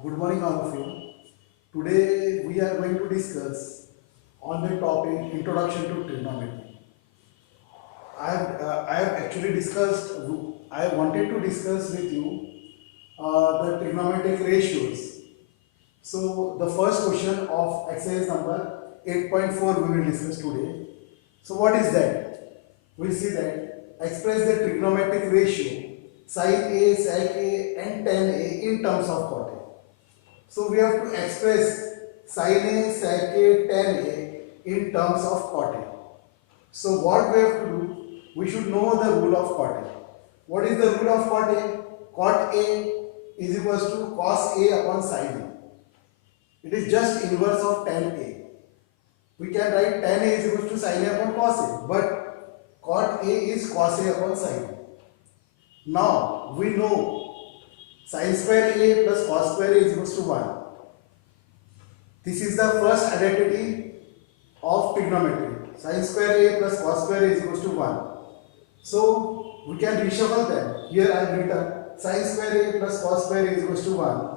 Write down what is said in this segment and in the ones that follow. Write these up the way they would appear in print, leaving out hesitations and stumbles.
Good morning, all of you. Today we are going to discuss on the topic Introduction to Trigonometry. I have actually discussed. I wanted to discuss with you the trigonometric ratios. So the first question of exercise number 8.4 we will discuss today. So what is that? We see that express the trigonometric ratio sin A, sec A and tan A in terms of cot A. So we have to express sin A, sec A, tan A in terms of cot A. So what we have to do? We should know the rule of cot A. What is the rule of cot A? Cot A is equals to cos A upon sin A. It is just inverse of tan A. We can write tan A is equals to sin A upon cos A, but cot A is cos A upon sin A. Now we know sin square A plus cos square A is equals to 1. This is the first identity of trigonometry. Sin square A plus cos square A is equals to 1. So we can reshuffle them. Here I have written sin square A plus cos square A is equals to 1.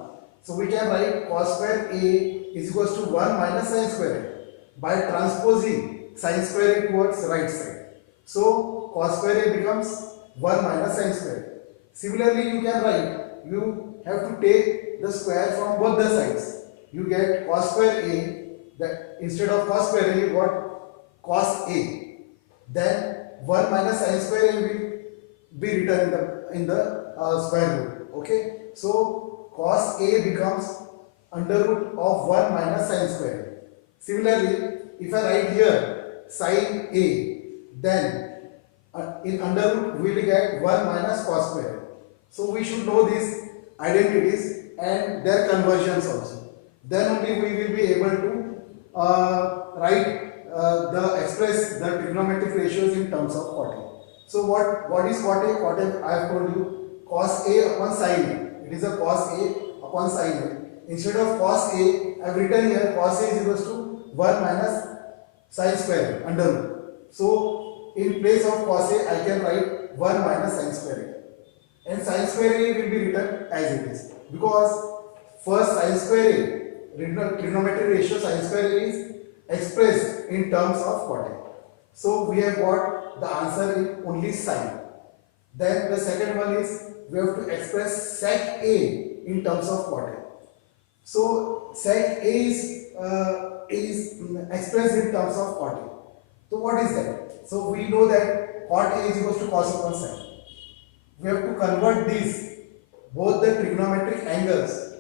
So we can write cos square A is equals to 1 minus sin square A by transposing sin square A towards right side. So cos square A becomes 1 minus sin square A. Similarly, you can write, you have to take the square from both the sides. You get cos square A, that instead of cos square A you got cos A. Then 1 minus sin square A will be written in the square root. Okay. So cos A becomes under root of 1 minus sin square A. Similarly, if I write here sin A, then in under root we will get 1 minus cos square A. So we should know these identities and their conversions also. Then only we will be able to express the trigonometric ratios in terms of cot A. So what is cot A? Cot A, I have told you, cos A upon sin A. It is a cos A upon sin A. Instead of cos A, I have written here cos A is equals to 1 minus sin square A under root. So in place of cos A, I can write 1 minus sin square A. And sin square A will be written as it is. Because first sin square A, trigonometric ratio sin square A is expressed in terms of cot A. So we have got the answer in only sin. Then the second one is we have to express sec A in terms of cot A. So sec A is expressed in terms of cot A. So what is that? So we know that cot A is equals to cos upon sin. We have to convert these both the trigonometric angles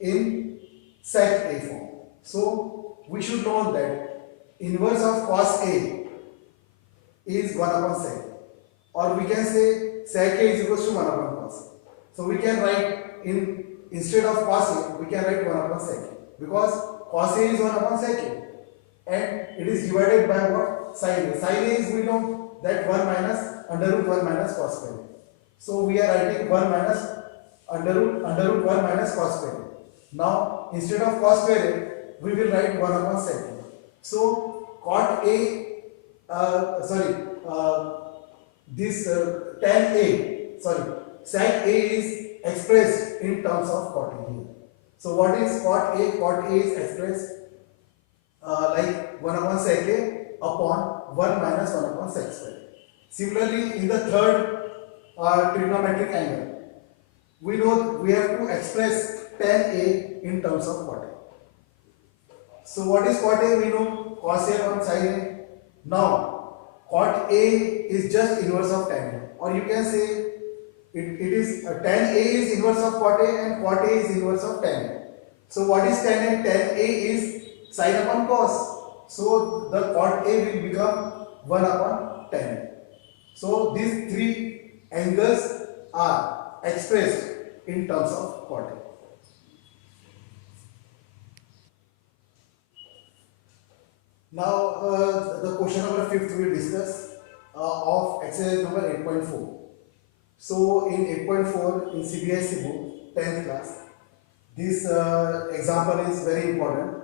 in sec A form. So we should know that inverse of cos A is 1 upon sec, or we can say sec A is equals to 1 upon cos. So we can write instead of cos A, we can write 1 upon sec A, because cos A is 1 upon sec A and it is divided by what? Sin A. Sin A is, we know that 1 minus under root 1 minus cos square A. So we are writing 1 minus under root 1 minus cos square A. Now instead of cos square A, we will write 1 upon sec A. So cot A, sec A is expressed in terms of cot A here. So what is cot A? Cot A is expressed like 1 upon sec A upon 1 minus 1 upon sec square. Similarly, in the third trigonometric angle, we know we have to express tan A in terms of cot A. So what is cot A? We know cos A upon sin A. Now cot A is just inverse of tan A, or you can say it is tan A is inverse of cot A and cot A is inverse of tan A. So what is tan A? Tan A is sin upon cos. So the cot A will become 1 upon tan A. So these three angles are expressed in terms of cot A. Now the question number 5th we will discuss of exercise number 8.4. So in 8.4 in CBSE book 10th class, this example is very important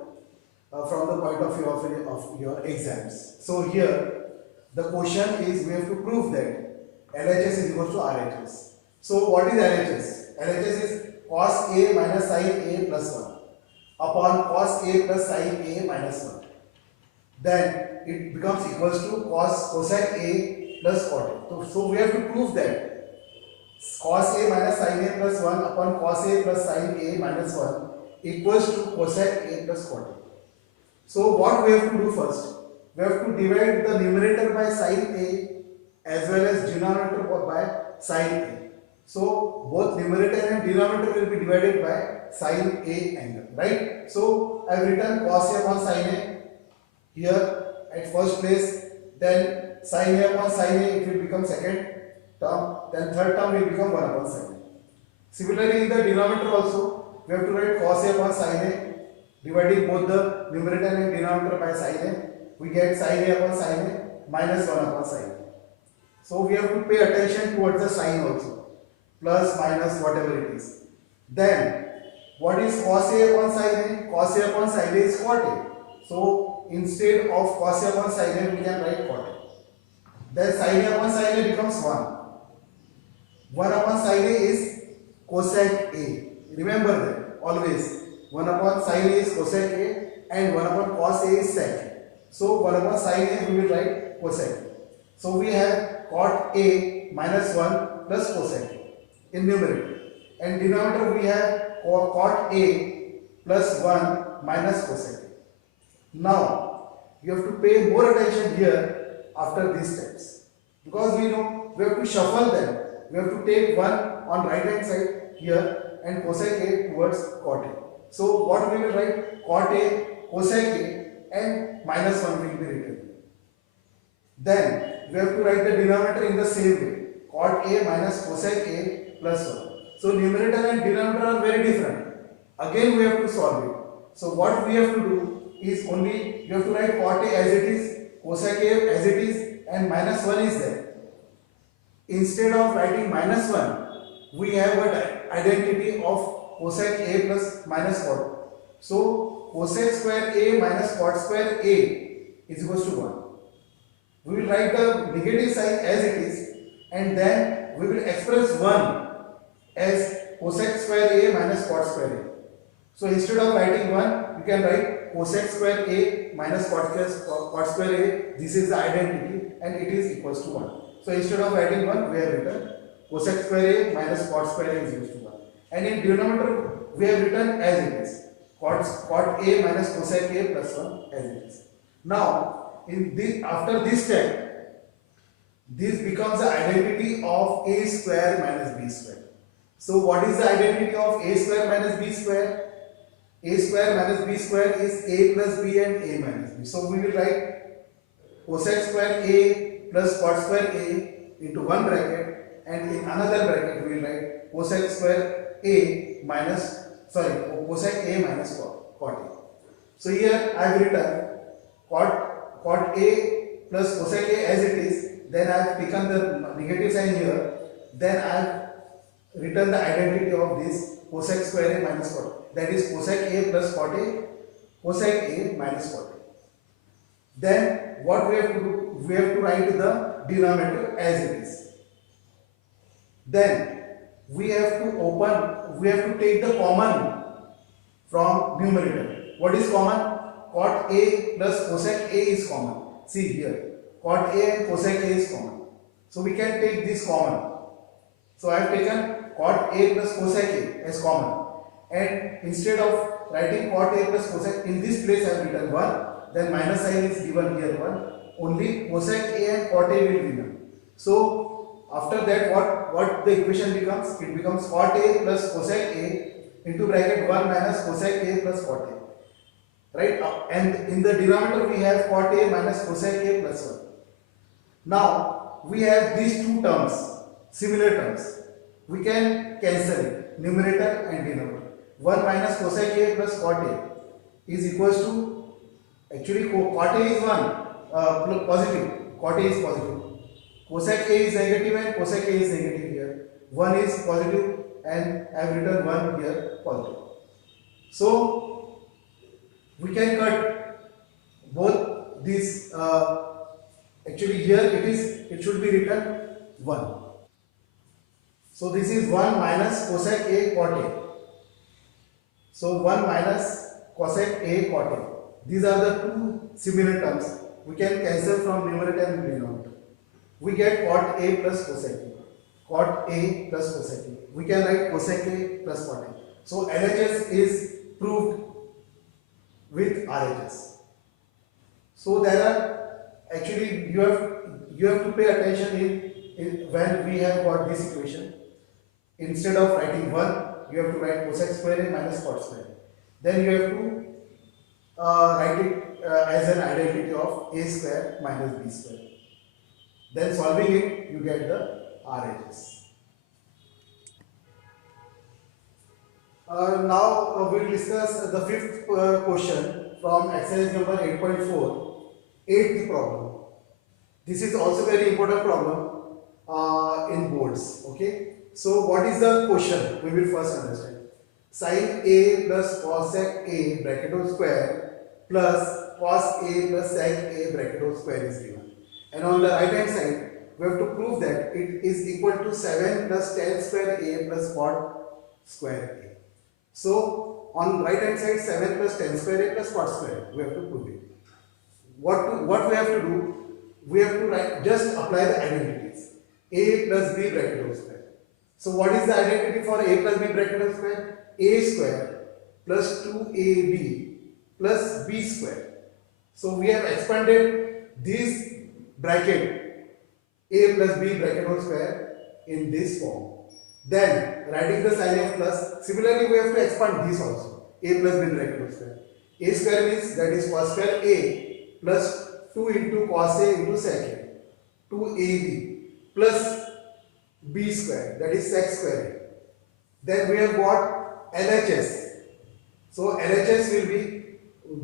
from the point of view of your exams. So here the question is we have to prove that LHS is equal to RHS. So what is LHS? LHS is cos A minus sin A plus 1 upon cos A plus sin A minus 1. Then it becomes equals to cosec A plus cot A. So we have to prove that cos A minus sin A plus 1 upon cos A plus sin A minus 1 equals to cosec A plus cot A. So what we have to do first? We have to divide the numerator by sin A as well as denominator by sin A. So both numerator and denominator will be divided by sin A angle, right? So I have written cos A upon sin A here at first place, then sin A upon sin A it will become second term, then third term will become 1 upon sin A. Similarly in the denominator also we have to write cos A upon sin A, dividing both the numerator and denominator by sin A, we get sin A upon sin A minus 1 upon sin A. So we have to pay attention towards the sign also, plus minus whatever it is. Then what is cos A upon sin A? Cos A upon sin A is cot A. So instead of cos A upon sin A we can write cot A. Then sin A upon sin A becomes 1. 1 upon sin A is cosec A. Remember that always. 1 upon sin A is cosec A and 1 upon cos A is sec A. So 1 upon sin A we will write cosec A. So we have cot A minus 1 plus cosec A in numerator. And denominator we have cot A plus 1 minus cosec A. Now you have to pay more attention here after these steps, because we know we have to shuffle them. We have to take 1 on right hand side here and cosec A towards cot A. So what we will write? Cot A cosec A and minus 1 will be written. Then we have to write the denominator in the same way, cot A minus cosec A plus 1. So numerator and denominator are very different. Again we have to solve it. So what we have to do is only you have to write cot A as it is, cosec A as it is, and minus 1 is there. Instead of writing minus 1, we have an identity of cosec A plus minus cot. So cosec square A minus cot square A is equals to 1. We will write the negative sign as it is, and then we will express 1 as cosec square A minus cot square A. So instead of writing 1, you can write cosec square A minus cot square A. This is the identity and it is equals to 1. So instead of writing 1, we have written cosec square A minus cot square A is equals to 1. And in denominator, we have written as it is, cot A minus cosec A plus 1 as it is. Now, after this step, this becomes the identity of A square minus B square. So what is the identity of A square minus B square? A square minus B square is A plus B and A minus B. So we will write cosec square A plus cot square A into one bracket, and in another bracket we will write cosec square A minus cosec A minus cot A. So here I have written cot A plus cosec A as it is, then I have taken the negative sign here, then I have written the identity of this cosec square A minus cot A. That is cosec A plus cot A, cosec A minus cot A. Then what we have to do? We have to write the denominator as it is. Then we have to take the common from numerator. What is common? Cot A plus cosec A is common. See here, cot A and cosec A is common. So we can take this common. So I have taken cot A plus cosec A as common. And instead of writing cot A plus cosec, in this place I have written 1, then minus sign is given here 1, only cosec A and cot A will be given. So after that what the equation becomes? It becomes cot A plus cosec A into bracket 1 minus cosec A plus cot A. Right? And in the denominator we have cot A minus cosec A plus 1. Now we have these two terms, similar terms. We can cancel it, numerator and denominator. 1 minus cosec A plus cot A is equals to, actually cot A is 1 positive, cot A is positive, cosec A is negative and cosec A is negative here. 1 is positive and I have written 1 here positive. So we can cut both these, actually here it should be written 1. So this is 1 minus cosec A cot A. So 1 minus cosec A cot A. These are the two similar terms. We can cancel from numerator and denominator. We get cot A plus cosec A. Cot A plus cosec A. We can write cosec A plus cot A. So LHS is proved with RHS. So there are actually you have to pay attention in when we have got this equation. Instead of writing 1, you have to write cosec square A minus cot square A. Then you have to write it as an identity of A square minus B square. Then solving it, you get the RHS. Now we will discuss the fifth question from exercise number 8.4, eighth problem. This is also very important problem in boards. Okay. So what is the question? We will first understand. Sin A plus cosec A bracket whole square plus cos A plus sec A bracket whole square is given. And on the right hand side, we have to prove that it is equal to 7 plus tan square A plus cot square A. So on right hand side, 7 plus tan square A plus cot square A, we have to prove it. What we have to do? We have to write, just apply the identities. A plus B bracket whole square. So what is the identity for A plus B bracket whole square? A square plus 2AB plus B square. So we have expanded this bracket A plus B bracket whole square in this form. Then writing the sign of plus, similarly we have to expand this also. A plus B bracket whole square. A square means that is cos square A plus 2 into cos A into sec A. 2AB plus B square, that is sec square A. Then we have got LHS. So LHS will be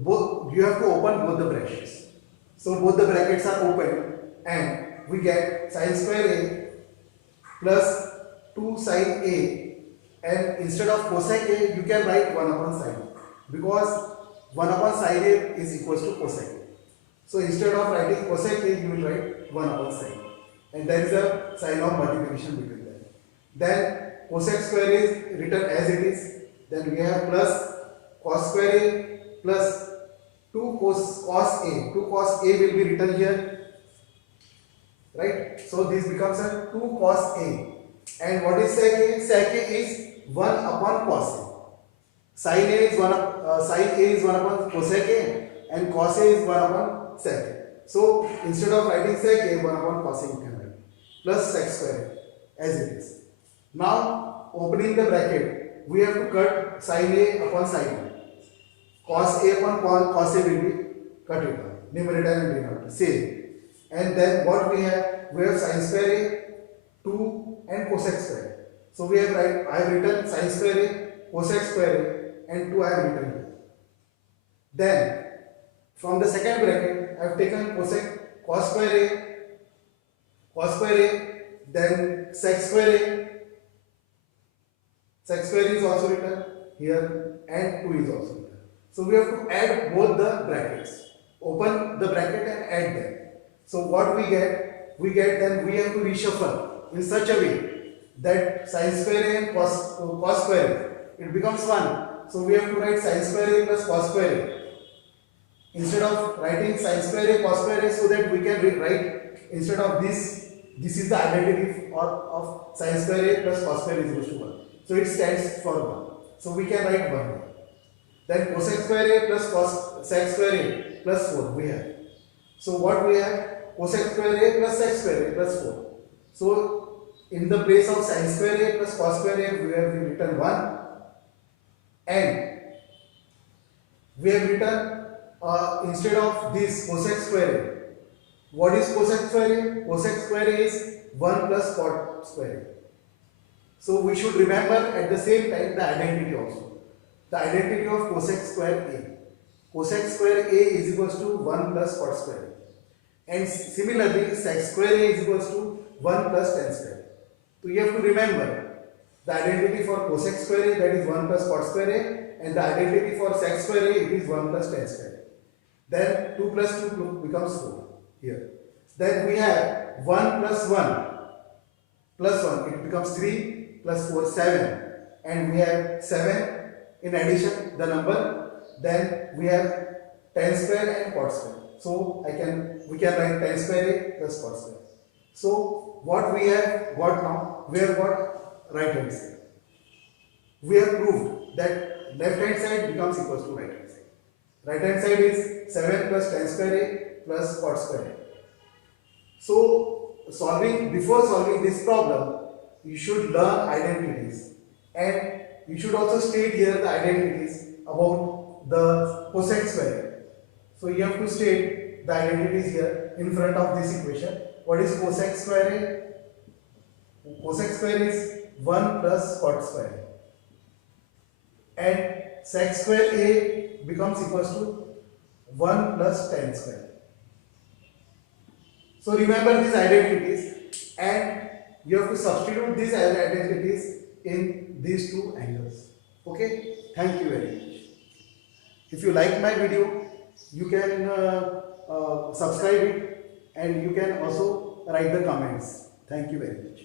both, you have to open both the brackets. So both the brackets are open and we get sin square A plus 2 sin A, and instead of cosec A you can write 1 upon sin A, because 1 upon sin A is equals to cosec A. So instead of writing cosec A you will write 1 upon sin A, and there is a sign of multiplication between them. Then cosec square is written as it is. Then we have plus cos square A plus 2 cos A. 2 cos A will be written here, right? So this becomes a 2 cos A. And what is sec A? Sec A is 1 upon cos A. Sin A is 1 upon cosec A, and cos A is 1 upon sec A. So instead of writing sec A, 1 upon cos A you can write plus sec square A as it is. Now opening the bracket, we have to cut sin A upon sin A. Cos A upon cos A will be cut it down. Numerator and denominator same. And then what we have sin square A, 2 and cosec square. So we have I have written sin square A, cosec square A, and 2 I have written here. Then from the second bracket I have taken cos square A, then sec square A. Sec square is also written here and 2 is also written. So we have to add both the brackets. Open the bracket and add them. So what we get? We get then we have to reshuffle in such a way that sin square A and cos square A, it becomes 1. So we have to write sin square A plus cos square A. Instead of writing sin square A cos square A, so that we can write instead of this is the identity of sin square A plus cos square A is equal to 1. So it stands for 1. So we can write 1 here. Then cosec square A plus sec square A plus 4 we have. So what we have? Cosec square A plus sec square A plus 4. So in the place of sin square A plus cos square A we have written 1, and we have written instead of this cosec square A. What is cosec square A? Cosec square A is 1 plus cot square A. So we should remember at the same time the identity also. The identity of cosec square A. Cosec square A is equals to 1 plus cot square A. And similarly sec square A is equals to 1 plus tan square A. So you have to remember the identity for cosec square A, that is 1 plus cot square A, and the identity for sec square A, it is 1 plus tan square A. Then 2 plus 2 becomes 4 here. Then we have 1 plus 1 plus 1, it becomes 3 plus 4, 7, and we have 7 in addition the number, then we have tan square and cot square. So we can write tan square A plus cot square. So what we have got now, we have got right hand side. We have proved that left hand side becomes equals to right hand side. Right hand side is 7 plus tan square A plus cot square A. So before solving this problem, you should learn identities, and you should also state here the identities about the cosec square. So you have to state the identities here in front of this equation. What is cosec square A? Cosec square is 1 plus cot square A, and sec square A becomes equals to 1 plus tan square. So remember these identities, and you have to substitute these identities in these two angles. Okay, thank you very much. If you like my video, you can subscribe it, and you can also write the comments. Thank you very much.